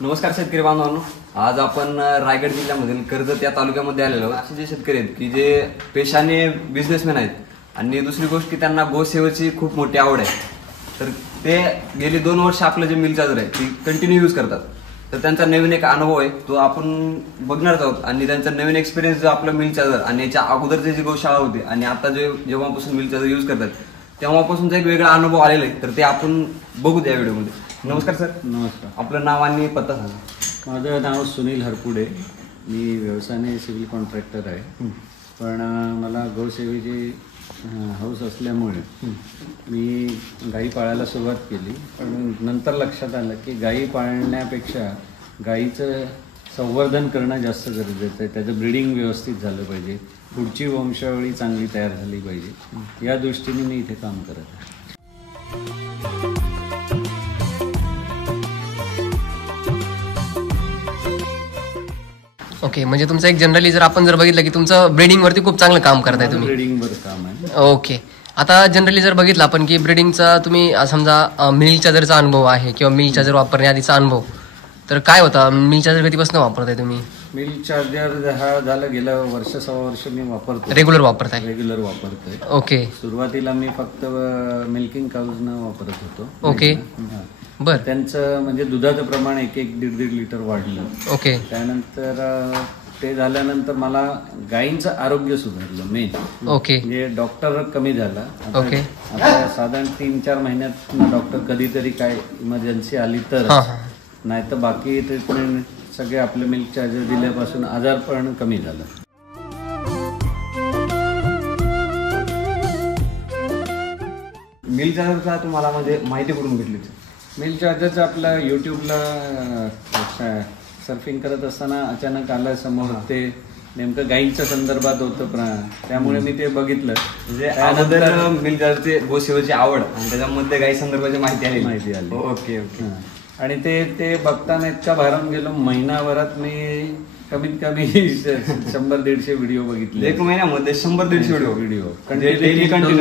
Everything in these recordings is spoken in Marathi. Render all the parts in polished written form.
नमस्कार शेतकरी बांधवांनो, आज आपण रायगड जिल्ह्यामधील कर्जत या तालुक्यामध्ये आलेलो आहोत. असे जे शेतकरी आहेत की जे पेशाने बिझनेसमॅन आहेत आणि दुसरी गोष्ट की त्यांना गोसेवेची खूप मोठी आवड आहे. तर ते गेली 2 वर्ष आपलं जे मिल चार्जर आहे ती कंटिन्यू यूज करतात. तर त्यांचा नवीन एक अनुभव आहे तो आपण बघणार आहोत आणि त्यांचा नवीन एक्सपिरियन्स जो आपलं मिल चार्जर आणि याच्या अगोदरची जी गोशाळा होती आणि आता जेव्हापासून मिल चार्जर यूज करतात तेव्हापासूनचा एक वेगळा अनुभव आलेला आहे. तर ते आपण बघू त्या व्हिडिओमध्ये. नमस्कार सर. नमस्कार. आपलं नाव आणि पत्ता सांगा. माझं नाव सुनील हरपुडे. मी व्यवसायाने सिव्हिल कॉन्ट्रॅक्टर आहे. पण मला गौसेवेची हौस असल्यामुळे मी गाई पाळायला सुरुवात केली. पण नंतर लक्षात आलं की गाई पाळण्यापेक्षा गाईचं संवर्धन करणं जास्त गरजेचं आहे. त्याचं ब्रीडिंग व्यवस्थित झालं पाहिजे, पुढची वंशावळी चांगली तयार झाली पाहिजे, या दृष्टीने मी इथे काम करत आहे. ओके, म्हणजे तुमचं एक जनरली जर आपण जर बघितलं की तुमचं ब्रीडिंगवरती खूप चांगलं काम करताय तुम्ही. ब्रीडिंगवर काम आहे. ओके, आता जनरली जर बघितलं आपण की ब्रीडिंगचा तुम्ही समजा मिल चार्जरचा अनुभव आहे किंवा मिल चार्जर वापरण्याआधीचा अनुभव, तर काय होता? मिल चार्जर कधीपासून वापरताय तुम्ही? मिल चार्जर हा झालं गेलं वर्ष 6 वर्ष मी वापरतो. रेग्युलर वापरताय? रेग्युलर वापरतोय. ओके. सुरुवातीला मी फक्त मिल्किंग काऊजनं वापरत होतो. ओके. बर. त्यांचं म्हणजे दुधाचं प्रमाण 1-1.5 लिटर वाढलं. ओके. त्यानंतर ते झाल्यानंतर मला गायींचं आरोग्य सुधारलं मेन. ओके. म्हणजे डॉक्टर कमी झाला. ओके. आता साधारण 3-4 महिन्यात डॉक्टर कधीतरी काय इमर्जन्सी आली तर, नाही तर बाकी ट्रीटमेंट सगळे आपले मिल्क चार्जर दिल्यापासून आजार पण कमी झालं. मिल चार्जरचा तुम्हाला म्हणजे माहिती कुठून भेटली? मिल चार्जरचं आपलं यूट्यूबला सर्फिंग करत असताना अचानक आलं समोर. ते नेमकं गाईंच्या संदर्भात होतं, त्यामुळे मी ते बघितलं. म्हणजे अगोदर मिल चार्जरचे गोसेवेची आवड आणि त्याच्यामध्ये गाई संदर्भाची माहिती आली. Okay okay. आणि ते बघताना इतका भारावून गेलो. महिनाभरात मी कमीत कमी 100-150 व्हिडिओ बघितले. 1 महिन्यामध्ये 100-150 व्हिडिओ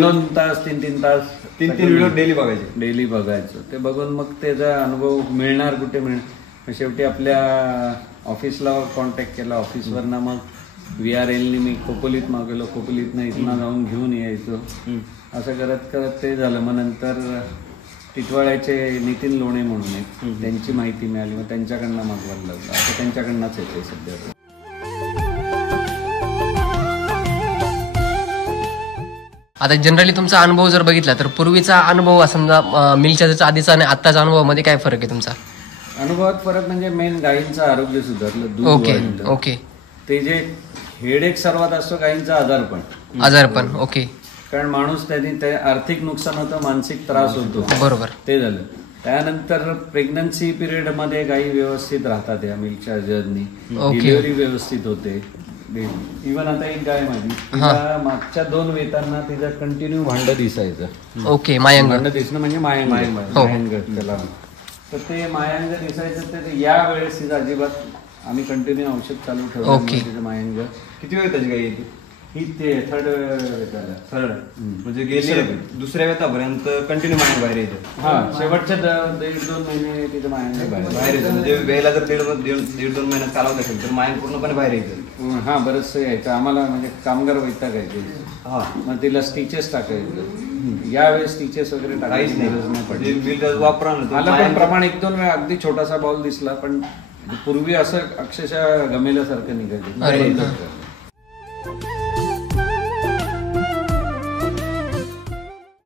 2 तास 3 तास 3 व्हिडिओ डेली बघायचो. ते बघून मग त्याचा अनुभव मिळणार कुठे मिळणार. शेवटी आपल्या ऑफिसला कॉन्टॅक्ट केला. ऑफिसवरनं मग VRLनी मी खोपोलीत मागवलं. खोपोलीतनं इथनं जाऊन घेऊन यायचो. असं करत करत ते झालं. मग नंतर टिटवाळ्याचे नितीन लोणे म्हणून एक, त्यांची माहिती मिळाली. मग त्यांच्याकडनं मागवायला लागलं. असं त्यांच्याकडनंच येते सध्या. आता जनरली तुमचा अनुभव जर बघितला तर पूर्वीचा अनुभव समजा मिल चार्जरचा आधीचा आणि आत्ताचा अनुभवामध्ये काय फरक आहे तुमचा? अनुभवात फरक म्हणजे मेन गायींचं आरोग्य सुधारलं, दूध वाढलं. ओके. ते जे हेडेक सर्वात असतो गायींचा आजारपण. ओके. कारण माणूस त्यांनी आर्थिक नुकसान होतं, मानसिक त्रास होतो. बरोबर. ते झालं. त्यानंतर प्रेग्नन्सी पिरियड मध्ये गायी व्यवस्थित राहतात या मिल्क चार्जरनी. डिलिव्हरी व्यवस्थित होते. इव्हन आता एक गाय माझी, तिला मागच्या 2 वेतांना तिचं कंटिन्यू भांड दिसायचं. ओके. मायांग भांड दिसणं म्हणजे मायांग त्याला. तर ते मायांग दिसायचं. तर या वेळेस तिचं अजिबात आम्ही कंटिन्यू औषध चालू ठेवलं. तिचं मायांग किती वेळ त्याची गाय येते? ही ते थर्ड वेताला म्हणजे गेले 2ऱ्या वेतापर्यंत कंटिन्यू मायांग बाहेर येते. शेवटच्या 1.5-2 महिने तिचं मायांग बाहेर येतं. म्हणजे वेळेला जर 1.5-2 महिन्यात चालवत असेल तर मायांग पूर्णपणे बाहेर येतं. बरंचसं यायचं आम्हाला. म्हणजे कामगार वैतागायचे. मग तिला स्टिचेस टाकायचं. यावेळेस स्टिचेस वगैरे टाकायची गरज नाही पडली. वापरा पण प्रमाण 1-2 वेळा अगदी छोटासा बॉल दिसला. पण पूर्वी असं अक्षरशः गमेल्यासारखं निघायचं.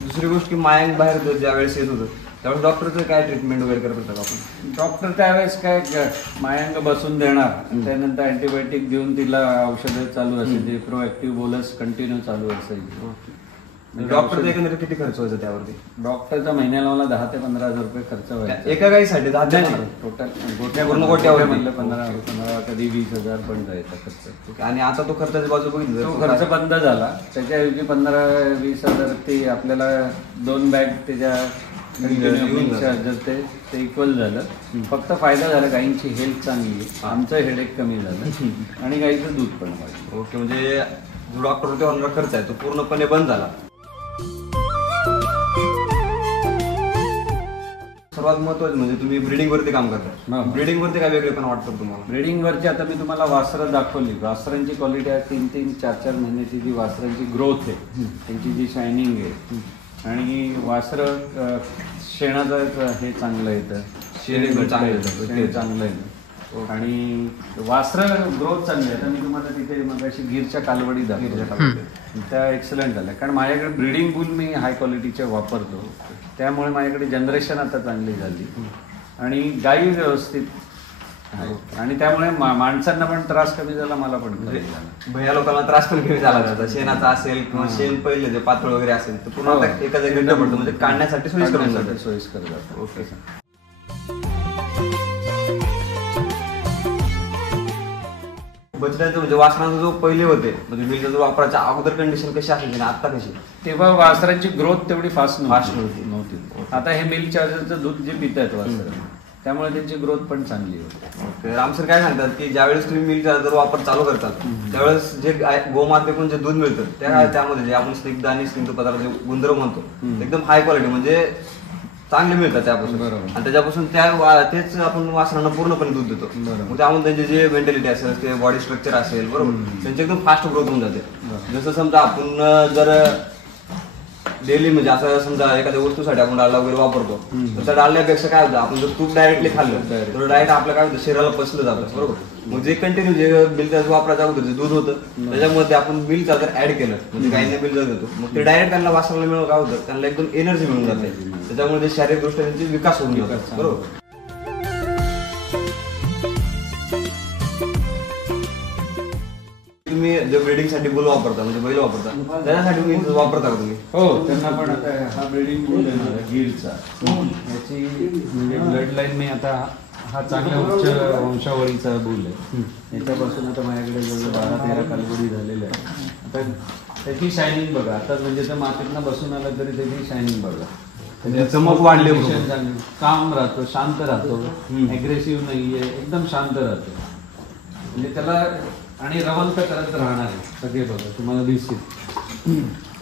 दुसरी गोष्ट की मायांग बाहेर ज्या वेळेस येत होतं त्यावेळेस डॉक्टरचं काय ट्रीटमेंट वगैरे करत होता आपण? डॉक्टर त्यावेळेस काय मायांग बसून देणार. त्यानंतर अँटीबायोटिक देऊन तिला औषधं चालू असायची. प्रोएक्टिव्ह बोलस कंटिन्यू चालू असायची. डॉक्टरचा एकंदरीत किती खर्च व्हायचा त्यावरती? डॉक्टरचा महिन्याला मला 10,000 ते 15,000 रुपये खर्च व्हायचा. एका गाईसाठी? टोटल गोट्यावर म्हणलं 15 कधी 20,000 पण जायचा खर्च. आणि आता तो खर्चाची बाजू बघितली, तो खर्च बंद झाला. त्याच्याऐवजी 15-20,000 ते आपल्याला 2 बॅग त्याच्या चार्जर ते इक्वल झालं. फक्त फायदा झाला, गायींची हेल्थ चांगली, आमचं हेडेक कमी झालं आणि गायीचं दूध पण वाढलं. ओके. म्हणजे जो डॉक्टरवरती होणारा खर्च आहे तो पूर्णपणे बंद झाला. सर्वात महत्वाचं म्हणजे तुम्ही ब्रीडिंग वरती काम करता. हो. ब्रीडिंग वरती काय वेगळे पण वाटतं तुम्हाला? ब्रीडिंगवरची आता मी तुम्हाला वासरं दाखवली. वासरांची क्वालिटी आहे 3-3, 4-4 महिन्याची जी वासरांची ग्रोथ आहे, त्यांची जी शायनिंग आहे, आणि वासरं शेणाचं हे चांगलं येतं, शेण एकदम चांगलं येतं. शेण चांगलं येतं, आणि वासरं ग्रोथ चांगली आहे. आता मी तुम्हाला तिथे मग अशी गिरच्या कालवडी दाखवल्या, त्या एक्सलंट झाल्या. कारण माझ्याकडे ब्रीडिंग बुल मी हाय क्वालिटीचे वापरतो, त्यामुळे माझ्याकडे जनरेशन आता चांगली झाली, आणि गायी व्यवस्थित आहेत, आणि त्यामुळे माणसांना पण त्रास कमी झाला, मला पण कमी झाला. भैया लोकांना त्रास पण कमी झाला होता. शेणाचा असेल किंवा शेण पहिले जे पातळ वगैरे असेल तर पुन्हा एका जागी गड्डा पडतो, म्हणजे काढण्यासाठी सोयीस्कर जातं. ओके. बछड्यांचं म्हणजे वासरांचा जो पहिले होते म्हणजे मिलचा जो वापराच्या अगोदर कंडिशन कशी असायची आणि आता कशी? तेव्हा वासरांची ग्रोथ तेवढी फास्ट नव्हती. आता हे मिल्क चार्जरचं दूध जे पितात वासर, त्यामुळे त्यांची ग्रोथ पण चांगली होते. राम सर काय सांगतात की ज्यावेळेस तुम्ही मिल्क चार्जर वापर चालू करतात त्यावेळेस जे गोमातेकडून जे दूध मिळतं त्यामध्ये जे आपण स्निग्ध आणि स्निग्ध पदार्थ जे गुणधर्म म्हणतो एकदम हाय क्वालिटी म्हणजे चांगले मिळतात त्यापासून. बरोबर. आणि त्याच्यापासून तेच आपण वासरांना पूर्णपणे दूध देतो. मग त्यामुळे त्यांची जे मेंटॅलिटी असेल ते बॉडी स्ट्रक्चर असेल बरोबर त्यांची एकदम फास्ट ग्रोथ होऊन जाते. जसं समजा आपण जर डेली म्हणजे असं समजा एखाद्या वस्तूसाठी आपण डालडा वगैरे वापरतो तर त्या डालड्यापेक्षा काय होतं आपण जर तूप डायरेक्टली खाल्लं तर डायरेक्ट आपलं काय होतं शरीराला पचलं जातं बरोबर. मग जे कंटिन्यू जे मिल्क चार्जर वापरायचं अगोदर जे दूध होतं त्याच्यामध्ये आपण मिल्क चार्जर ऍड केलं म्हणजे गाईने मिल्क चार्जर देतो मग ते डायरेक्ट त्यांना वासराला मिळून काय होतं त्यांना एकदम एनर्जी मिळून जाते त्याच्यामुळे ते शारीरिक दृष्ट्या त्यांची विकास होऊन जातो बरोबर. तुम्ही जे ब्रीडिंग साठी बुल वापरता म्हणजे बैल वापरता त्याच्यासाठी तुम्ही वापरता का तुम्ही? हो, त्यांना पण आता हा ब्रीडिंग बुल येणार आहे गिरचा, याची म्हणजे ब्लड लाईन मी आता हा चांगल्या उच्च वंशावळीचा बुल आहे. याच्यापासून आता माझ्याकडे जवळ 12-13 कालवडी झालेल्या आहे. आता त्याची शायनिंग बघा, आता म्हणजे त्या मातीतनं बसून आला तरी त्याची शायनिंग बघा, म्हणजे चमक वाढली, काम राहतो, शांत राहतो, अग्रेसिव्ह नाहीये, एकदम शांत राहतो. म्हणजे त्याला आणि रवंत करत राहणार आहे सगळे बघा तुम्हाला दिसतील.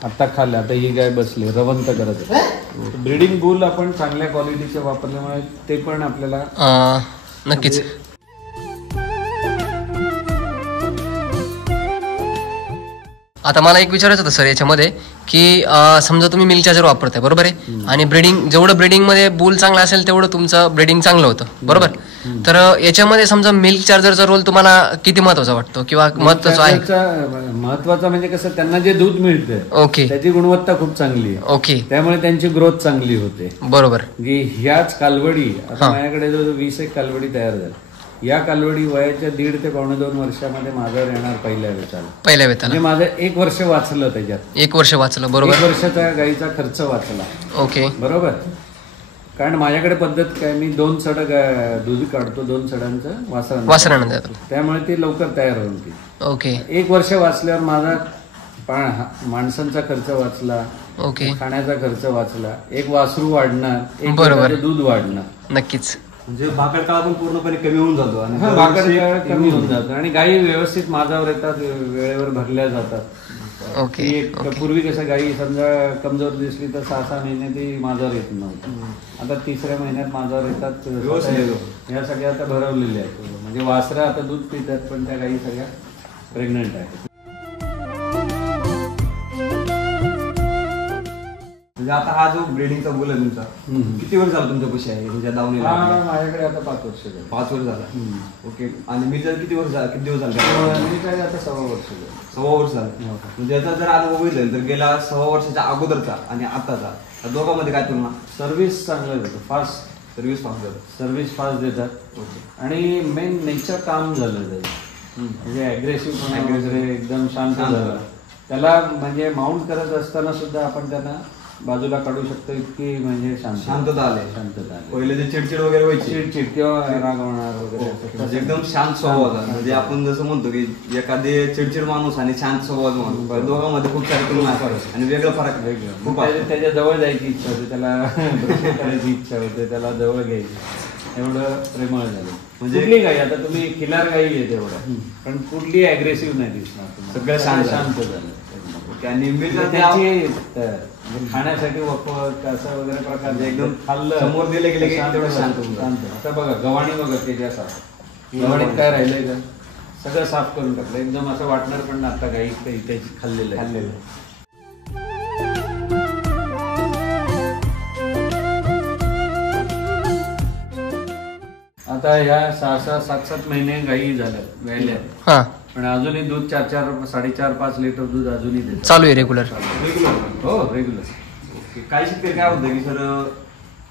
आता खाल्लं, आता ही गाय बसली रवंत करत. ब्रीडिंग बुल आपण चांगल्या क्वालिटीचे वापरल्यामुळे ते पण आपल्याला नक्कीच. आता मला एक विचारायचं होतं सर याच्यामध्ये की समजा तुम्ही मिल्क चार्जर वापरताय बरोबर आहे आणि ब्रीडिंग जेवढं ब्रीडिंगमध्ये बुल चांगला असेल तेवढं तुमचं ब्रीडिंग चांगलं होतं बरोबर. तर याच्यामध्ये समजा मिल्क चार्जरचा रोल तुम्हाला किती महत्वाचा वाटतो किंवा महत्वाचा आहे? महत्वाचा म्हणजे कसं त्यांना जे दूध मिळते ओके त्याची गुणवत्ता खूप चांगली आहे ओके त्यामुळे त्यांची ग्रोथ चांगली होते बरोबर. की ह्याच कालवडी आता माझ्याकडे जो 20 कालवडी तयार झाल्या या कालवडी वयाच्या 1.5 ते 2.5 वर्षामध्ये माझ्यावर येणार पहिल्या वेताला. म्हणजे माझं 1 वर्ष वाचलं त्याच्यात. 1 वर्ष वाचलं बरोबर. 1 वर्षाचा गाईचा खर्च वाचला ओके बरोबर. कारण माझ्याकडे पद्धत काय मी 2 सड दूध काढतो 2 सडांचं वासरानं त्यामुळे ती लवकर तयार होती ओके. 1 वर्ष वाचल्यावर माझा माणसांचा खर्च वाचला ओके खाण्याचा खर्च वाचला एक वासरू वाढणार एक बरोबर दूध वाढणार नक्कीच. म्हणजे भाकड काळ पण पूर्णपणे कमी होऊन जातो आणि भाकड काळ कमी होऊन जातो आणि गायी व्यवस्थित माझ्यावर येतात वेळेवर भरल्या जातात ओके. पूर्वी कसं गायी समजा कमजोर दिसली तर 6-6 महिने ती माझ्यावर येत नव्हती. आता 3ऱ्या महिन्यात माझ्यावर येतात. या सगळ्या आता भरवलेल्या आहेत म्हणजे वासरं आता दूध पितात पण त्या गायी सगळ्या प्रेग्नंट आहेत. म्हणजे आता हा जो ब्रीडिंगचा बुल आहे तुमचा किती वर्ष झाला तुमच्या पैसे आहे तुमच्या दावणीला? माझ्याकडे आता 5 वर्ष झाले. 5 वर्ष झाला ओके. आणि मी जर किती दिवस झाले? मी काय आता 6 वर्ष झालं. 6 वर्ष झालं. म्हणजे याचा जर अनुभव घेतला तर गेल्या 6 वर्षाच्या अगोदरचा आणि आताचा दोघांमध्ये काय तुलना? सर्व्हिस चांगलं देतो फास्ट सर्व्हिस फास्ट देतात आणि मेन नेचर काम झालं त्याचं म्हणजे अग्रेसिव्ह वगैरे एकदम शांत झालं. त्याला म्हणजे माउंट करत असताना सुद्धा आपण त्यांना बाजूला काढू शकतो इतकी म्हणजे शांतता आली. पहिले जे चिडचिड वगैरे व्हायची चिडचिड किंवा रागवणार वगैरे एकदम शांत स्वभाव होता. म्हणजे आपण जसं म्हणतो की एखादे चिडचिड माणूस आणि शांत स्वभाव माणूस दोघांमध्ये खूप सारे तुलना आणि वेगळं फरक खूप त्याच्या जवळ जायची इच्छा होते त्याला करायची इच्छा होते त्याला जवळ घ्यायची एवढं प्रेमळ झालं. म्हणजे कुठली गाई आता तुम्ही खिलार गाई आहे तेवढं पण कुठली अग्रेसिव्ह नाही दिसणार सगळं शांत झालं. ओके. आणि मिल्क त्याची खाण्यासाठी वपवत असं वगैरे प्रकार एकदम खाल्लं समोर दिले गेले की तेवढं शांत होऊन जातं. आता बघा गव्हाणी बघा त्याच्या साफ गव्हाणीत काय राहिलंय का सगळं साफ करून टाकलं एकदम असं वाटणार पण ना आता काही त्याची खाल्लेलं आहे. आता ह्या 6-7 महिने गाई झाल्या व्यायल्या हा पण अजूनही दूध 4-4 4.5-5 लिटर दूध अजूनही देतात. चालू आहे रेग्युलर. हो रेग्युलर. काही शेतकरी काय होतं की सर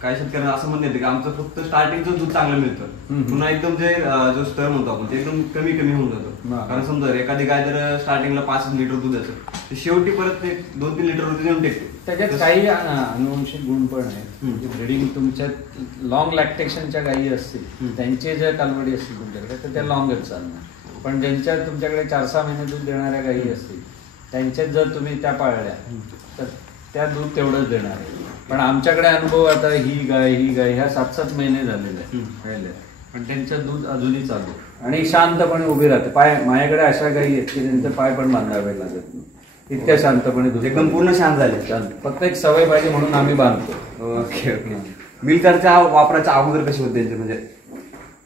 काही शेतकऱ्यांना असं म्हणणं येतं की आमचं फक्त स्टार्टिंगचं दूध चांगलं मिळतं पुन्हा एकदम जे जो स्तर म्हणतो आपण ते एकदम कमी होऊन जातं. कारण समजा एखादी गाय जर स्टार्टिंगला 5 लिटर दूध असेल ते शेवटी परत ते 2-3 लिटर दूध देऊन टेकते. त्याच्यात काही अनुवंशिक गुण पण आहे. ब्रीडिंग तुमच्या लॉंग लॅक्टेशनच्या गायी असतील त्यांचे जर कालवडी असतील तुमच्याकडे तर त्या लॉंगच चालणार. पण ज्यांच्या तुमच्याकडे 4-6 महिने दूध देणाऱ्या गायी असतील त्यांच्यात जर तुम्ही त्या पाळल्या तर त्या दूध तेवढंच देणार आहे. पण आमच्याकडे अनुभव आता ही गाय ह्या 7-7 महिने झालेले आहे पण त्यांचं दूध अजूनही चालू आणि शांतपणे उभी राहते. माझ्याकडे अशा गायी आहेत की त्यांचे पाय पण बांधावे लागत नाही इतक्या शांतपणे दूध एकदम पूर्ण शांत झाले. शांत फक्त एक सवय पाहिजे म्हणून आम्ही बांधतो. Okay okay. मिल्करच्या वापराच्या अगोदर कशी होते म्हणजे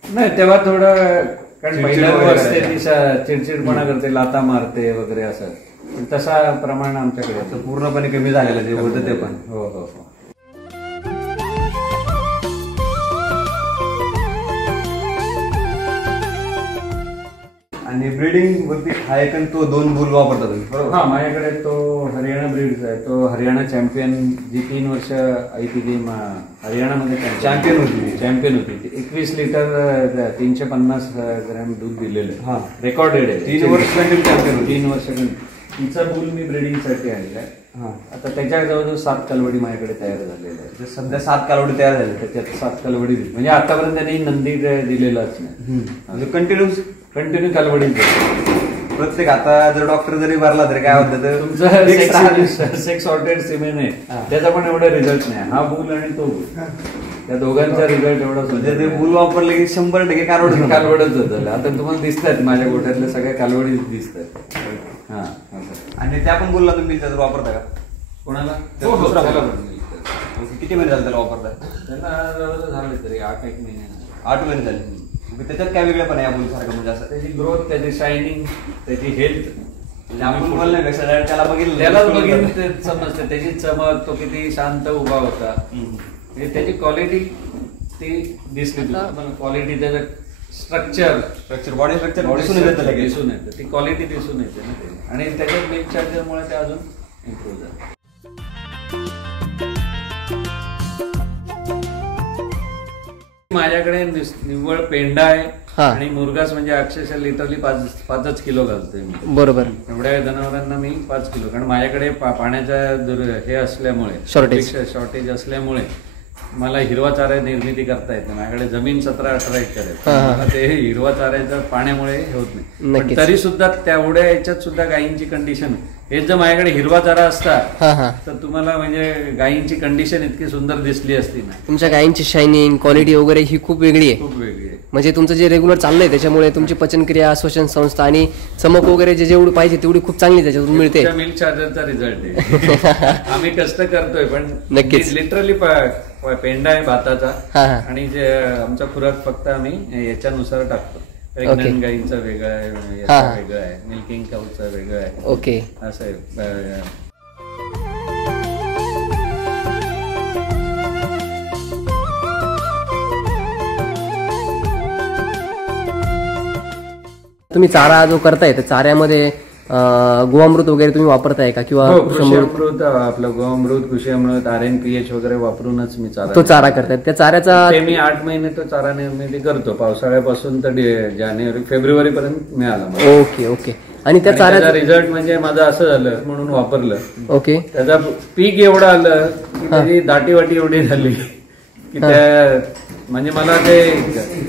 नाही तेव्हा थोडं कारण पहिल्या असते ती चिडचिडपणा करते लाता मारते वगैरे असं तसा प्रमाण आमच्याकडे पूर्णपणे कमी झालेलं जे होतं ते पण. हो हो हो. आणि ब्रीडिंग वरती हा एक तो 2 बुल वापरतात बरोबर. हा माझ्याकडे तो हरियाणा ब्रीडचा आहे तो हरियाणा चॅम्पियन जी 3 वर्ष आई तिथे हरियाणामध्ये चॅम्पियन होती ती 21 लिटर 350 ग्रॅम दूध दिलेलं आहे. रेकॉर्डेड आहे. 3 वर्ष चॅम्पियन 3 वर्ष तिचा बुल मी ब्रीडिंगसाठी आणलेला आहे. आता त्याच्या जवळजवळ 7 कालवडी माझ्याकडे तयार झालेल्या आहेत. सध्या 7 कालवडी तयार झाल्या त्याच्यात 7 कालवडी दिली म्हणजे आतापर्यंत त्यांनी नंदी दिलेलाच नाही. कंटिन्यू कालवडी प्रत्येक आता जर डॉक्टर जरी भरला तरी काय होतं तर तुमचं सेक्स सॉर्टेड सिमेन आहे त्याचा पण एवढा रिझल्ट नाही. हा बुल आणि तो बुल त्या दोघांचा रिझल्ट एवढा म्हणजे ते बुल वापरले की 100% कालवडच झालं. आता तुम्हाला दिसतात माझ्या गोठ्यातल्या सगळ्या कालवडी दिसतात. हा आणि त्या पण बुलला तुम्ही त्याचा वापरता का कोणाला किती महिने झाले त्याला वापरताय. त्यांना जवळ झाले तरी 8-1 महिने 8 महिने झाले. त्याच्यात काय वेगळं पण आहे या बुल सारखं म्हणजे असं त्याची ग्रोथ त्याची शायनिंग त्याची हेल्थ आपण बोलण्यापेक्षा त्याला बघितलं ते समजते त्याची चमक तो किती शांत उभा होता त्याची क्वालिटी ती दिसली क्वालिटी त्याचं स्ट्रक्चर बॉडी स्ट्रक्चर दिसून येतं ती क्वालिटी दिसून येते ना ते आणि त्याच्यात मिल्क चार्जरमुळे ते अजून इम्प्रूव्ह झालं. माझ्याकडे निव्वळ पेंडा आहे आणि मुरगास म्हणजे अक्षरशः लिटरली 5 किलो घालतोय मी. बरोबर. एवढ्या जनावरांना मी 5 किलो कारण माझ्याकडे पाण्याचा हे असल्यामुळे शॉर्टेज असल्यामुळे मला हिरवा चारा निर्मिती करता येते. माझ्याकडे जमीन 17-18 एकर आहे ते हिरवा चाऱ्याचं पाण्यामुळे होत नाही. तरी सुद्धा तेवढ्या याच्यात सुद्धा गायींची कंडिशन हे जर माझ्याकडे हिरवा चारा असता तर तुम्हाला म्हणजे गायींची कंडिशन इतकी सुंदर दिसली असती ना. तुमच्या गायींची शायनिंग क्वालिटी वगैरे ही खूप वेगळी आहे. खूप वेगळी आहे. म्हणजे तुमचं जे रेग्युलर चाललंय त्याच्यामुळे तुमची पचनक्रिया श्वसन संस्था आणि चमक वगैरे जेवढी पाहिजे तेवढी खूप चांगली त्याच्यातून मिळते. मिल्क चार्जरचा रिझल्ट आहे. आम्ही कष्ट करतोय पण नक्कीच लिटरली पेंडा आहे भाताचा आणि जे आमचा खुराक फक्त आम्ही याच्यानुसार टाकतो. प्रेग्नंट गाईंचा वेगळा आहे वेगळं आहे मिल्किंग काऊचा वेगळं आहे. ओके असं आहे. तुम्ही चारा जो करताय तर चाऱ्यामध्ये गोअमृत वगैरे तुम्ही वापरताय का किंवा कृषी आपलं गोअमृत कृषी अमृत RNPH वगैरे वापरूनच मी तो चारा करताय. त्या चाऱ्याचा मी 8 महिने तो चारा निर्मिती करतो पावसाळ्यापासून तर जानेवारी-फेब्रुवारी पर्यंत मिळाला. Okay okay. आणि त्या चाऱ्याचा रिझल्ट म्हणजे माझं असं झालं म्हणून वापरलं. ओके. त्याचा पीक एवढं आलं की त्याची दाटीवाटी एवढी झाली की त्या म्हणजे मला ते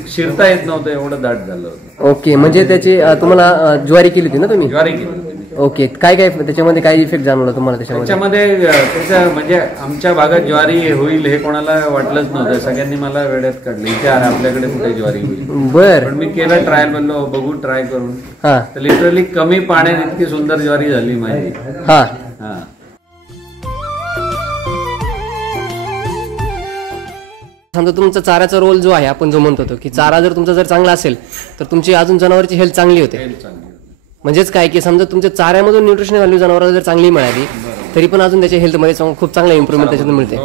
शिरता येत नव्हतं एवढं दाट झालं होतं. ओके. म्हणजे त्याची तुम्हाला ज्वारी केली होती ना तुम्ही. ज्वारी केली ओके, काय काय त्याच्यामध्ये काय इफेक्ट जाणवला तुम्हाला त्याच्यामध्ये? त्याचं म्हणजे आमच्या भागात ज्वारी होईल हे कोणाला वाटलंच नव्हतं. सगळ्यांनी मला वेळेत काढलं इथे आपल्याकडे कुठे ज्वारी होईल. बर. पण मी केलं ट्रायल, म्हणलो बघू ट्राय करून. हा. तर लिटरली कमी पाण्यात इतकी सुंदर ज्वारी झाली माझी. हा. हा. समजा तुमचा चाऱ्याचा रोल जो आहे, आपण जो म्हणतो तो की चारा जर तुमचा जर चांगला असेल तर तुमची अजून जनावरची हेल्थ चांगली होते. म्हणजेच काय की समजा तुमच्या चाऱ्यामधून न्यूट्रिशन व्हॅल्यू जनावराला जर चांगली मिळाली तरी पण अजून त्याच्या हेल्थमध्ये खूप चांगला इम्प्रुव्हमेंट त्याच्यातून मिळते.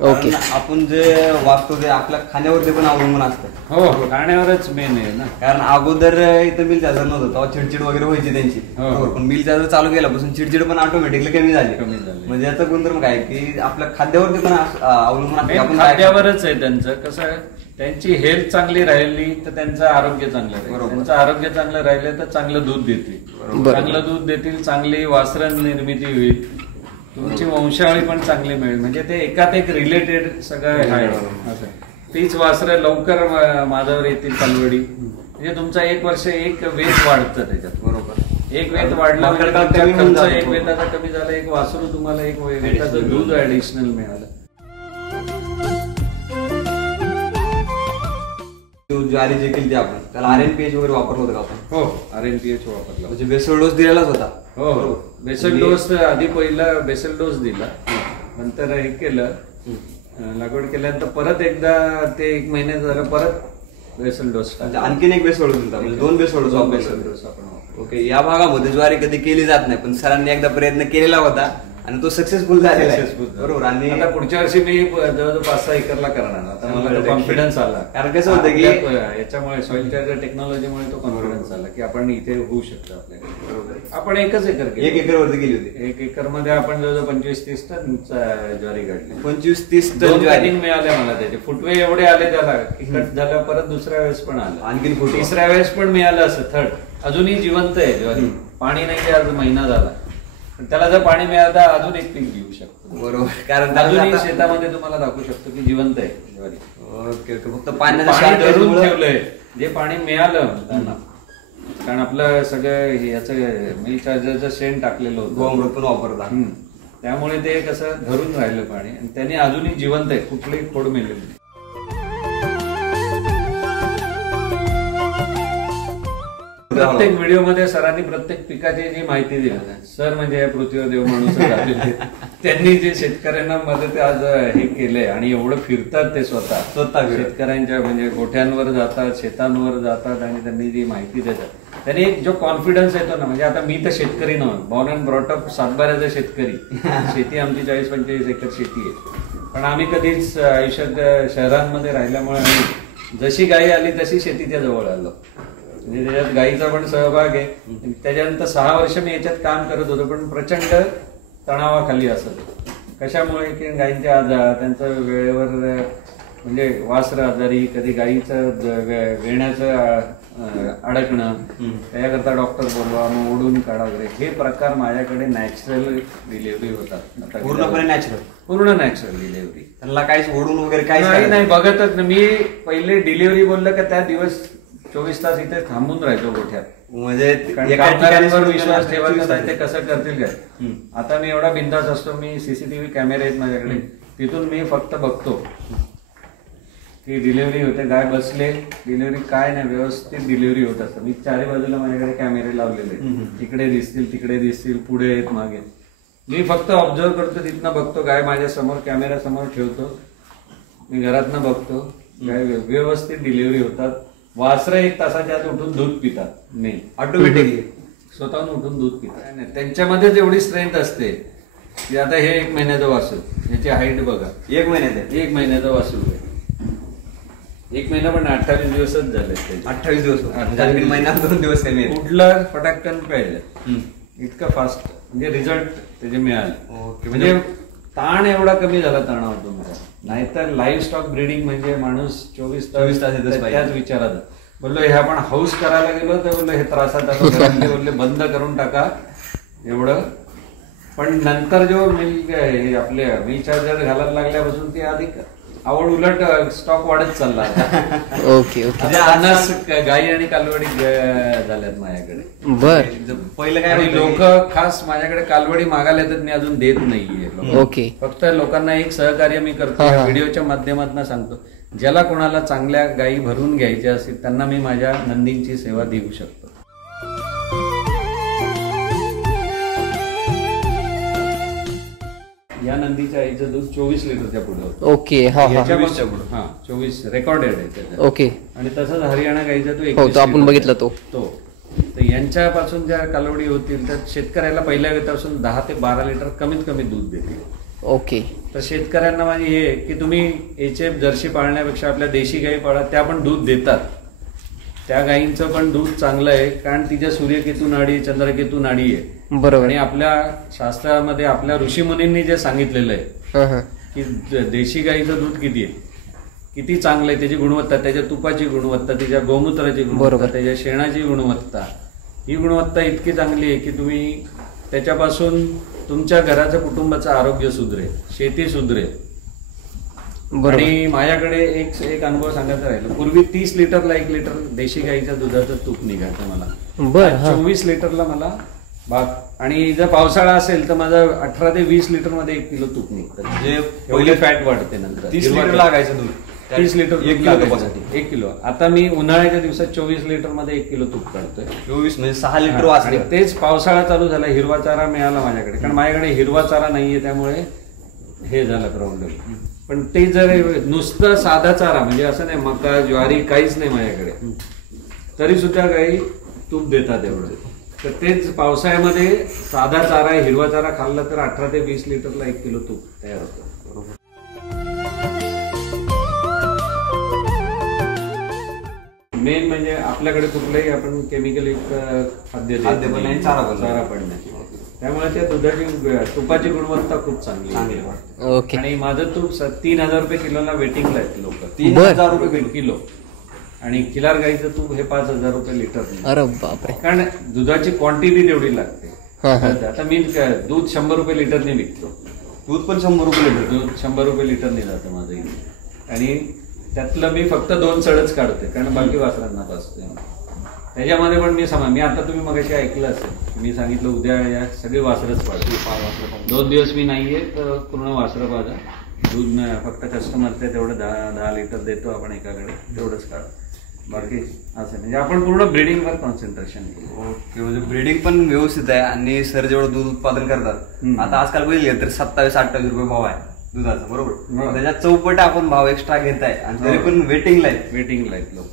ओके. आपण जे वाचतो ते आपल्या खाण्यावरती पण अवलंबून असतं. हो, खाण्यावरच मेन आहे ना. कारण अगोदर इथं मिल चार्जर नव्हतं तेव्हा चिडचिड वगैरे व्हायची त्यांची. पण मिल चार्जर चालू केल्यापासून चिडचिड पण ऑटोमॅटिकली कमी झाली. म्हणजे याचा गुणधर्म काय की आपल्या खाद्यावरती पण अवलंबून असतं. आपण खाद्यावरच आहे त्यांचं. कसं आहे, त्यांची हेल्थ चांगली राहिली तर त्यांचं आरोग्य चांगलं राहील. त्यांचं आरोग्य चांगलं राहिलं तर चांगलं दूध देतील. चांगलं दूध देतील, चांगली वासरं निर्मिती होईल, तुमची वंशावळी पण चांगली मिळेल. म्हणजे ते एकात एक रिलेटेड सगळं आहे. तीच वासरं लवकर माझ्यावर येतील कालवडी. म्हणजे तुमचा 1 वर्ष एक वेत वाढतं त्याच्यात. बरोबर. एक वेत वाढला खर्च एक वेताचा कमी झाला, एक वासरू तुम्हाला एक वेताचं दूध ऍडिशनल मिळालं. ज्वारी जे केली आपण त्याला RNPH वगैरे वापरलं होतं का आपण? हो, RNPH वापरला. म्हणजे बेसल डोस दिलेलाच होता. हो, बेसल डोस आधी पहिला बेसल डोस दिला, नंतर हे केलं, लागवड केल्यानंतर परत एकदा ते 1 महिन्यात झालं, परत बेसल डोस. आणखीन एक बेसल डोस दिला, म्हणजे 2 बेसल डोस आपण. ओके. या भागामध्ये ज्वारी कधी केली जात नाही, पण सरांनी एकदा प्रयत्न केलेला होता आणि तो सक्सेसफुल झालेला आहे. बरोबर. आणि आता पुढच्या वर्षी मी जवळजवळ 5-6 एकरला करणार. आता मला कॉन्फिडन्स आला. कारण कसं होतं की याच्यामुळे सॉइल चार्जर टेक्नॉलॉजीमुळे तो कॉन्फिडन्स आला की आपण इथे होऊ शकतो आपल्याकडे. बरोबर. आपण 1 एकर केली. 1 एकर वरती केली होती. 1 एकर मध्ये आपण जवळजवळ 25-30 टन ज्वारी काढली. 25-30 टन ज्वारी मिळाल्या मला. त्याचे फुटवे एवढे आले त्याला की कट झालं. परत दुसऱ्या वेळेस पण आलं, आणखी तिसऱ्या वेळेस पण मिळालं. असं थर्ड अजूनही जिवंत आहे ज्वारी. पाणी नाही, आज महिना झाला. त्याला जर पाणी मिळालं तर अजून एक पीक घेऊ शकतो. बरोबर. कारण अजूनही शेतामध्ये तुम्हाला दाखवू शकतो की जिवंत आहे ज्वारी. ओके. फक्त पाणी धरून ठेवलंय, जे पाणी मिळालं त्यांना. कारण आपलं सगळं याचं मिल चार्जरचं शेण टाकलेलं होतं, गोमृत पण वापरता. त्यामुळे ते कसं धरून राहिलं पाणी आणि त्याने अजूनही जिवंत आहे, कुठलीही खोड मेलेली नाही. प्रत्येक व्हिडिओमध्ये सरांनी प्रत्येक पिकाची जी माहिती दिली. सर म्हणजे या पृथ्वीवर देव माणूस त्यांनी जे शेतकऱ्यांना मदत आज हे केलंय आणि एवढं फिरतात ते स्वतः शेतकऱ्यांच्या म्हणजे गोठ्यांवर जातात, शेतांवर जातात आणि त्यांनी जी माहिती देतात त्यांनी एक जो कॉन्फिडन्स येतो ना. म्हणजे आता मी तर शेतकरी नव्हतो, बॉर्न अँड ब्रॉटअप सातबाऱ्याचा शेतकरी. शेती आमची 40-45 एकर शेती आहे. पण आम्ही कधीच आयुष्यात शहरांमध्ये राहिल्यामुळे जशी गाई आली तशी शेतीच्या जवळ आलो. म्हणजे त्याच्यात गाईचा पण सहभाग आहे. त्याच्यानंतर 6 वर्ष मी याच्यात काम करत होतो, पण प्रचंड तणावाखाली असत. कशामुळे की गायींचे आजार, त्यांचं वेळेवर म्हणजे वासर आजारी, कधी गाईचं वेण्याचं अडकणं, त्याच्याकरता डॉक्टर बोलवा, मग ओढून काढा वगैरे. हे प्रकार माझ्याकडे नॅचरल डिलिव्हरी होतात. पूर्ण नॅचरल डिलिव्हरी. त्यांना काहीच ओढून वगैरे काही नाही बघतच. मी पहिले डिलिव्हरी बोललं का त्या दिवस 24 तास इथे थांबून राहायचो गोठ्यात. म्हणजे कामगारांवर विश्वास ठेवायचा नाही, ते कसं करतील काय. आता मी एवढा बिंदास असतो, मी सीसीटीव्ही कॅमेरे आहेत माझ्याकडे, तिथून मी फक्त बघतो की डिलिव्हरी होते, गाय बसले, डिलिव्हरी काय नाही, व्यवस्थित डिलिव्हरी होत असतं. मी 4 बाजूला माझ्याकडे कॅमेरे लावलेले, इकडे दिसतील, तिकडे दिसतील, पुढे आहेत, मागे. मी फक्त ऑब्झर्व करतो, तिथनं बघतो, गाय माझ्या समोर कॅमेरा समोर ठेवतो, मी घरातनं बघतो, गाय व्यवस्थित डिलिव्हरी होतात. वासरं 1 तासाच्या आत उठून दूध पितात, नाही ऑटोमॅटिकली स्वतःहून उठून दूध पितात. त्यांच्यामध्येच एवढी स्ट्रेंथ असते की आता हे 1 महिन्याचं वासरू, याची हाईट बघा, 1 महिन्याचं वासरू आहे. 1 महिना पण 28 दिवसच झाले. 28 दिवस महिना 2 दिवस कमी. कुठलं फटाकन पाहिजे इतकं फास्ट म्हणजे रिझल्ट त्याचे मिळाले. म्हणजे ताण एवढा कमी झाला तणाव तुमचा. नाहीतर लाईव्ह स्टॉक ब्रीडिंग म्हणजे माणूस 24 तास त्याच विचारात. बोललो हे आपण हाऊस करायला गेलो तर बोललो हे त्रासात आलो, बोलले बंद करून टाका एवढं. पण नंतर जो आपले मिल चार्जर घालायला लागल्यापासून ते अधिक आवड उलट स्टॉक वाढत चालला आता. Okay okay. म्हणजे 50 गाई आणि कालवडी झाल्यात माझ्याकडे. बर. पहिलं काय आणि होतं लोक खास माझ्याकडे कालवडी मागायला येतात, मी अजून देत नाहीये. ओके. फक्त लोकांना एक सहकार्य मी करतो, हा, हा. व्हिडिओच्या माध्यमातून सांगतो, ज्याला कोणाला चांगल्या गायी भरून घ्यायच्या असतील त्यांना मी माझ्या नंदींची सेवा देऊ शकतो. या नंदीच्या आईचं दूध 24 लिटरच्या पुढे होतं. ओके. हा हा. याच्यापासून 24 रेकॉर्डेड आहे त्याच्यात. ओके. आणि तसंच हरियाणा गाईचा तो हो 21 तो आपण लिटर बघितला तो. तर यांच्यापासून ज्या कालवडी होतील तर शेतकऱ्याला पहिल्या वेतापासून 10 ते 12 लिटर कमीत कमी दूध देतील. ओके. तर शेतकऱ्यांना माझी हे आहे की तुम्ही HF जर्सी पाळण्यापेक्षा आपल्या देशी गाई पाळा, त्या पण दूध देतात. त्या गायींचं पण दूध चांगलं आहे, कारण तिच्या सूर्यकेतू नाडी चंद्रकेतू नाडी आहे. बरोबर. आणि आपल्या शास्त्रामध्ये आपल्या ऋषीमुनींनी जे सांगितलेलं आहे हा हा. की देशी गाईचं दूध किती आहे, किती चांगलं आहे, त्याची गुणवत्ता, त्याच्या तुपाची गुणवत्ता, तिच्या गोमूत्राची गुणवत्ता, बरोबर. त्याच्या शेणाची गुणवत्ता, ही गुणवत्ता इतकी चांगली आहे की तुम्ही त्याच्यापासून तुमच्या घराचं कुटुंबाचं आरोग्य सुधरेल, शेती सुधरेल. बरोबर. आणि माझ्याकडे एक अनुभव सांगायचा राहिला. पूर्वी 30 लिटरला 1 लिटर देशी गाईच्या दुधाचं तूप निघायचं मला. बर. हा. 24 लिटरला मला भाग. आणि जर पावसाळा असेल तर माझं 18 ते 20 लिटर मध्ये 1 किलो तूप निघतं. म्हणजे पहिले फॅट वाढते नंतर. 30 लिटर लागायचं दूध. 30 लिटर 1 किलो तुपासाठी. 1 किलो. आता मी उन्हाळ्याच्या दिवसात 24 लिटर मध्ये 1 किलो तूप काढतोय. 24 म्हणजे 6 लिटर आणि वाचले. तेच पावसाळा चालू झाला, हिरवा चारा मिळाला माझ्याकडे, कारण माझ्याकडे हिरवा चारा नाहीये, त्यामुळे हे झाला प्रॉब्लेम. पण ते जर नुसतं साधा चारा म्हणजे असं नाही मका ज्वारी काहीच नाही माझ्याकडे, तरी सुद्धा काही तूप देतात एवढं. तर तेच पावसाळ्यामध्ये साधा चारा हिरवा चारा खाल्ला तर 18 ते 20 लिटरला 1 किलो तूप तयार होतं. मेन म्हणजे आपल्याकडे कुठलंही आपण केमिकल युक्त खाद्य चारा पडण्याची, त्यामुळे त्या दुधाची तुपाची गुणवत्ता खूप चांगली आहे. ओके. आणि माझं तूप 3,000 रुपये किलोला वेटिंगला आहेत लोक. 3,000 रुपये किलो. आणि खिलार गाईचं तूप हे 5,000 रुपये लिटर. अरे बापरे. कारण दुधाची क्वांटिटी तेवढी लागते. हा हा. आता मी दूध 100 रुपये लिटरने विकतो. दूध पण 100 रुपये लिटर. दूध 100 रुपये लिटरने जातं माझं इथे. आणि त्यातलं मी फक्त 2 चढच काढते, कारण बाकी वासरांना पाचते. त्याच्यामध्ये पण मी आता तुम्ही मगाशी ऐकलं असेल, मी सांगितलं उद्या या सगळे वासरच पाडते. 2 दिवस मी नाहीये तर पूर्ण वासरं पाजा. दूध फक्त कस्टमरचं तेवढं 10 लिटर देतो आपण एकाकडे, तेवढंच काढ. बाकी असं म्हणजे आपण पूर्ण ब्रीडिंगवर कॉन्सन्ट्रेशन केलं. ओके. म्हणजे ब्रीडिंग पण व्यवस्थित आहे. आणि सर जेवढं दूध उत्पादन करतात, आता आजकाल बघितलं तर 27-28 रुपये भाव आहे दुधाचा, बरोबर. त्याच्यात चौपट आपण भाव एक्स्ट्रा घेत आहे आणि तरी पण वेटिंगला आहेत लोक.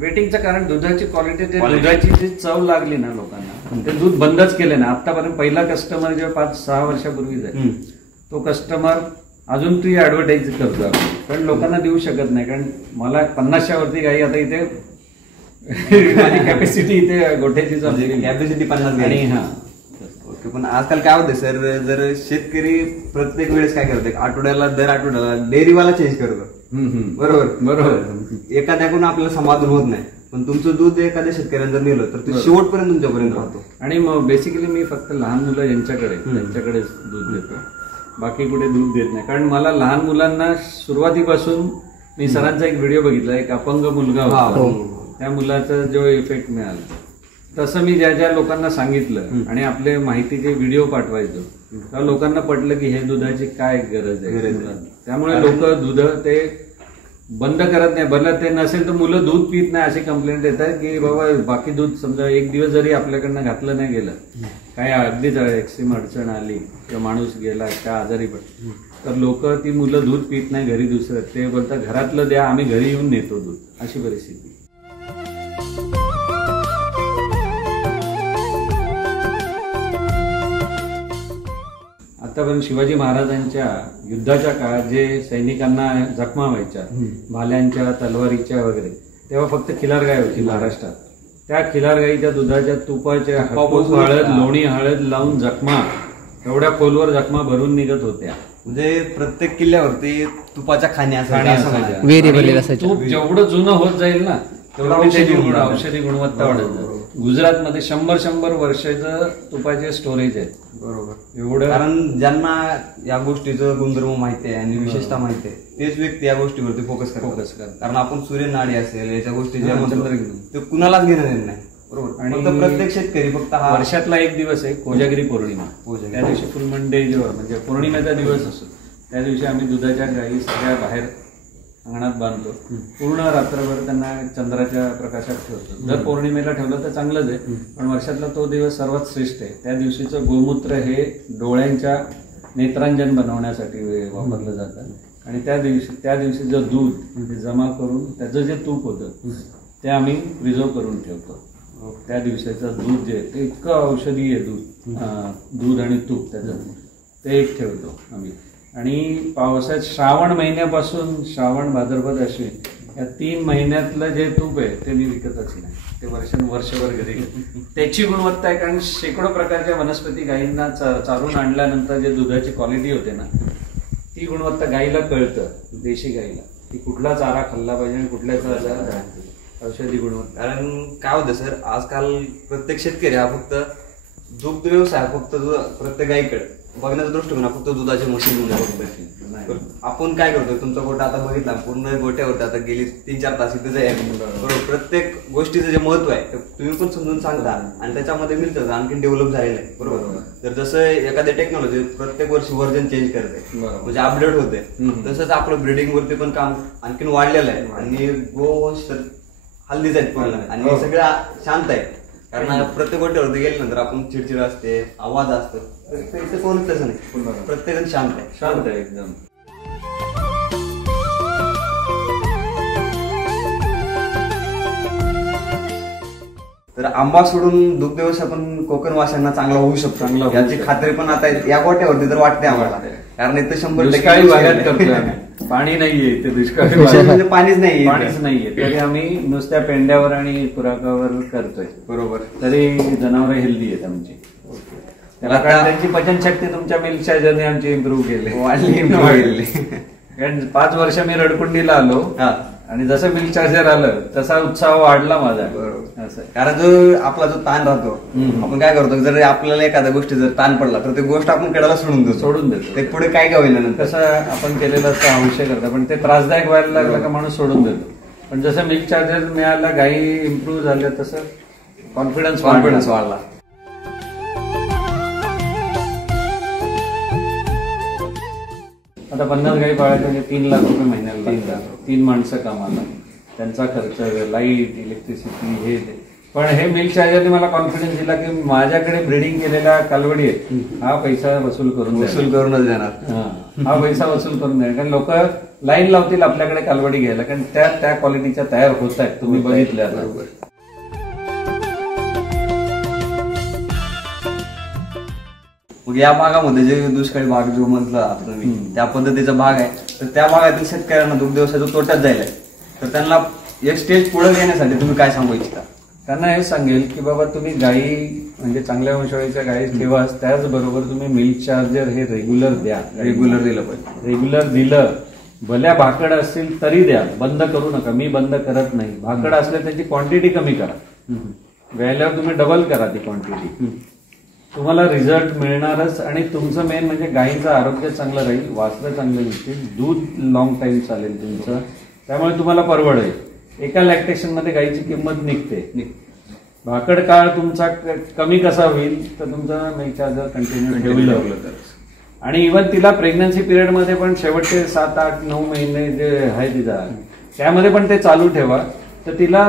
वेटिंगचं कारण दुधाची क्वालिटी, दुधाची जी चव लागली ना लोकांना, ते दूध बंदच केले ना. आतापर्यंत पहिला कस्टमर जेव्हा 5-6 वर्षापूर्वी जाईल, तो कस्टमर अजून ती ऍडव्हर्टाईज करतो आपण, पण लोकांना देऊ शकत नाही. कारण मला 50च्या वरती गाई आता इथे माझी कॅपॅसिटी इथे गोठ्याची कॅपॅसिटी 50 आणि हा. ओके. पण आजकाल काय होतं सर, जर शेतकरी प्रत्येक वेळेस काय करतो, आठवड्याला दर आठवड्याला डेअरीवाला चेंज करतो, बरोबर. एखाद्याकडून आपल्याला समाधान होत नाही, पण तुमचं दूध एखाद्या शेतकऱ्यांना जर नेलं तर ते शेवटपर्यंत तुमच्यापर्यंत राहतो. आणि मग बेसिकली मी फक्त लहान मुलं त्यांच्याकडेच दूध देतो, बाकी कुठे दूध देत नाही. कारण मला लहान मुलांना सुरुवातीपासून, मी सरांचा एक व्हिडिओ बघितला, एक अपंग मुलगा होता, त्या मुलाचा जो इफेक्ट मिळाला, तसं मी ज्या ज्या लोकांना सांगितलं आणि आपले माहितीचे व्हिडिओ पाठवायचो, त्या लोकांना पटलं की हे दुधाची काय गरज आहे. त्यामुळे लोक दूध ते बंद करत नाही. भलं ते नसेल तर मुलं दूध पित नाही अशी कंप्लेंट येतात की बाबा बाकी दूध समजा एक दिवस जरी आपल्याकडनं घातलं नाही गेलं, काय अगदीच एक्स्ट्रीम अडचण आली किंवा माणूस गेला त्या आजारी पडतो, तर लोक ती मुलं दूध पित नाही घरी, दुसरं ते बोलतात घरातलं द्या, आम्ही घरी येऊन नेतो दूध, अशी परिस्थिती. आतापर्यंत शिवाजी महाराजांच्या युद्धाच्या काळात जे सैनिकांना जखमा व्हायच्या, भाल्यांच्या, तलवारीच्या वगैरे, तेव्हा फक्त खिलार गाय होती महाराष्ट्रात. त्या खिलार गाईच्या दुधाच्या तुपाच्या हळद, लोणी हळद लावून जखमा, एवढ्या खोलवर जखमा भरून निघत होत्या. म्हणजे प्रत्येक किल्ल्यावरती तुपाच्या खाण्या वेरी भरलेलं असायचं. तूप जेवढं जुनं होत जाईल ना औषधी गुणवत्ता वाढत. गुजरातमध्ये 100 वर्षाचं तुपाचे स्टोरेज आहे. बरोबर. एवढं, कारण ज्यांना या गोष्टीचं गुणधर्म माहिती आहे आणि विशेषता माहिती आहे तेच व्यक्ती या गोष्टीवरती फोकस करतात. कारण आपण सूर्यनाडी असेल याच्या गोष्टी ज्या म्हणतो ते कुणालाच घेणं नाही. बरोबर. आणि प्रत्येक शेतकरी फक्त हा वर्षातला एक दिवस आहे कोजागिरी पौर्णिमा. त्या दिवशी फुल मंडे जेव्हा म्हणजे पौर्णिमेचा दिवस असतो त्या दिवशी आम्ही दुधाच्या गायी सगळ्या बाहेर अंगणात बांधतो. पूर्ण रात्रभर त्यांना चंद्राच्या प्रकाशात ठेवतो. जर पौर्णिमेला ठेवलं तर चांगलंच आहे, पण वर्षातला तो दिवस सर्वात श्रेष्ठ आहे. त्या दिवशीचं गोमूत्र हे डोळ्यांच्या नेत्रांजन बनवण्यासाठी वापरलं जातं. आणि त्या दिवशीचं दूध जमा करून त्याचं जे तूप होतं ते आम्ही प्रिझर्व करून ठेवतो. त्या दिवसाचं दूध जे ते इतकं औषधी आहे. दूध आणि तूप त्याचं ते एक ठेवतो आम्ही. आणि पावसात श्रावण महिन्यापासून श्रावण, भाद्रपद, अश्विन या 3 महिन्यातलं जे तूप आहे ते मी विकतच नाही. ते वर्षभर घरी त्याची गुणवत्ता आहे. कारण शेकडो प्रकारच्या वनस्पती गायींना चारून आणल्यानंतर जे दुधाची क्वालिटी होते ना ती गुणवत्ता गायीला कळतं. देशी गायीला की कुठला चारा खाल्ला पाहिजे आणि कुठल्या चारा औषधी गुणवत्ता. कारण काय होतं सर, आजकाल प्रत्येक शेतकरी हा फक्त दुग्ध व्यवसाय फक्त प्रत्येक गायीकडे बघण्याचा दृष्टिकोन फक्त दुधाचे मशीन म्हणून. आपण काय करतोय, तुमचा गोटा आता बघितला पूर्ण गोट्यावरती आता गेली 3-4 तास इथं आहे. बरोबर. प्रत्येक गोष्टीचं जे महत्व आहे तुम्ही पण समजून सांगता आणि त्याच्यामध्ये मिळतं आणखी डेव्हलप झालेलं आहे. बरोबर. तर जसं एखाद्या टेक्नॉलॉजी प्रत्येक वर्षी व्हर्जन चेंज करते म्हणजे अपडेट होते तसंच आपलं ब्रीडिंग वरती पण काम आणखीन वाढलेलं आहे. आणि गोवंश तर हल्लीच आहेत पूर्ण आणि सगळं शांत आहे. कारण प्रत्येक गोट्यावरती गेल्यानंतर आपण चिडचिड असते, आवाज असतो, कोणच तसं नाही. प्रत्येक शांत आहे एकदम. तर आंबा सोडून दुग्ध व्यवसाय पण कोकण वाशांना चांगला होऊ शकतो याची खात्री पण आता या गोट्यावरती तर वाटते आम्हाला. कारण इथं 100% भागात करतोय. पाणी नाहीये ते दुष्काळी म्हणजे पाणीच नाहीये तरी आम्ही नुसत्या पेंड्यावर आणि खुराकावर करतोय. बरोबर. तरी जनावर हेल्दी आहेत आमची. कारण त्यांची पचनशक्ती तुमच्या मिल्क चार्जरने आमची इम्प्रूव्ह केली. कारण 5 वर्ष मी रडकुंडीला आलो आणि जसं मिल्क चार्जर आलं तसा उत्साह वाढला माझा. बरोबर. असं कारण जो आपला जो ताण राहतो आपण काय करतो, जर आपल्याला एखाद्या गोष्टी जर ताण पडला तर ती गोष्ट आपण कडाला सोडून देतो. ते पुढे काय का होईना कसं आपण केलेलं असतं आवश्यक करतं, पण ते त्रासदायक व्हायला लागलं का माणूस सोडून देतो. पण जसं मिल्क चार्जर मिळाला, गायी इम्प्रूव्ह झाल्या, तसं कॉन्फिडन्स वाढला. आता 50 गायी पाळायचे म्हणजे 3 लाख रुपये महिन्याला. 3 माणसं कामाला, त्यांचा खर्च, लाईट, इलेक्ट्रिसिटी, हे ते. पण हे मिल्क चार्जरने मला कॉन्फिडन्स दिला की माझ्याकडे ब्रीडिंग केलेल्या कालवडी आहेत, हा पैसा वसूल करूनच देणार. हा पैसा वसूल करून देणार. कारण लोक लाईन लावतील आपल्याकडे कालवडी घ्यायला, कारण त्या क्वालिटीच्या तयार होत आहेत. तुम्ही बघितल्या. बरोबर. मग या भागामध्ये जे दुष्काळी भाग जो म्हटला तुम्ही त्या पद्धतीचा भाग आहे, तर त्या भागातील शेतकऱ्यांना दुग्ध व्यवसायाचा तोट्यात जायला तर त्यांना एक स्टेज पुढे घेण्यासाठी तुम्ही काय सांगू इच्छिता? त्यांना हे सांगेल की बाबा तुम्ही गायी म्हणजे चांगल्या वंशावळीच्या गायी ठेवा, त्याचबरोबर तुम्ही मिल्क चार्जर हे रेग्युलर द्या. रेग्युलर दिलं पाहिजे. रेग्युलर दिलं, भल्या भाकड असतील तरी द्या, बंद करू नका. मी बंद करत नाही. भाकड असल्या त्याची क्वांटिटी कमी करा, व्यायल्यावर तुम्ही डबल करा ती क्वांटिटी. तुम्हाला रिझल्ट मिळणारच. आणि तुमचं मेन म्हणजे गायीचं आरोग्य चांगलं राहील, वासरं चांगलं निघतील, दूध लॉंग टाइम चालेल तुमचं. त्यामुळे तुम्हाला परवडेल. एका लॅक्टेशन मध्ये गायीची किंमत निघते. भाकड काळ तुमचा कमी कसा होईल तर तुमचा मिल्क चार्जर कंटिन्यू ठेवलं. आणि इव्हन तिला प्रेग्नन्सी पिरियड मध्ये पण शेवटचे 7, 8, 9 महिने जे आहे तिचा त्यामध्ये पण ते चालू ठेवा. तर तिला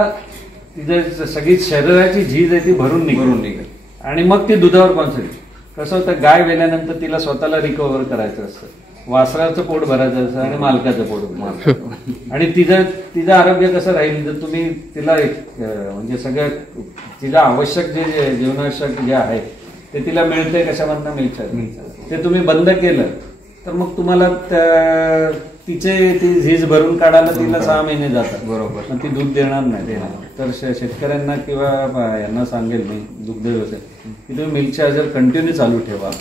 तिचं सगळी शरीराची झीज आहे ती भरून निघेल. आणि मग ती दुधावर कॉन्सन्ट्रेट. कसं होतं, गाय वेल्यानंतर तिला स्वतःला रिकव्हर करायचं असतं, वासराचं पोट भरायचं असतं आणि मालकाचं पोट. आणि तिचं आरोग्य कसं राहील जर तुम्ही तिला म्हणजे सगळं तिला आवश्यक जे जीवनावश्यक जे आहे ते तिला मिळते कशामधनं मिळतं. ते तुम्ही बंद केलं तर मग तुम्हाला ती झीज भरून काढायला तिला 6 महिने जातात. बरोबर. पण ती दूध देणार नाही. तर शेतकऱ्यांना किंवा यांना सांगेल मी दुग्ध व्यवसाय की तुम्ही मिल्क चार्जर कंटिन्यू चालू ठेवा.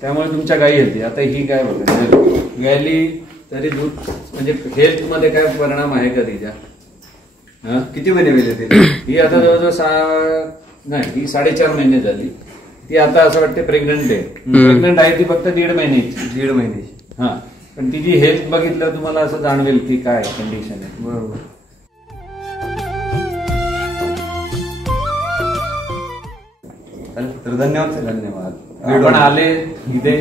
त्यामुळे तुमच्या गायी येते. आता ही गाय बघा व्याली तरी दूध म्हणजे हेल्थ मध्ये काय परिणाम आहे का तिच्या? हं? किती महिने गेले ते? ही आता जवळजवळ नाही, ही 4.5 महिने झाली. ती आता असं वाटते प्रेग्नंट आहे. प्रेग्नंट आहे ती फक्त 1.5 महिन्याची. 1.5 महिने. हा, पण तिची हेल्थ बघितलं तुम्हाला असं जाणवेल की काय कंडिशन आहे. बरोबर. चालेल, तर धन्यवाद. धन्यवाद. आपण आले इथे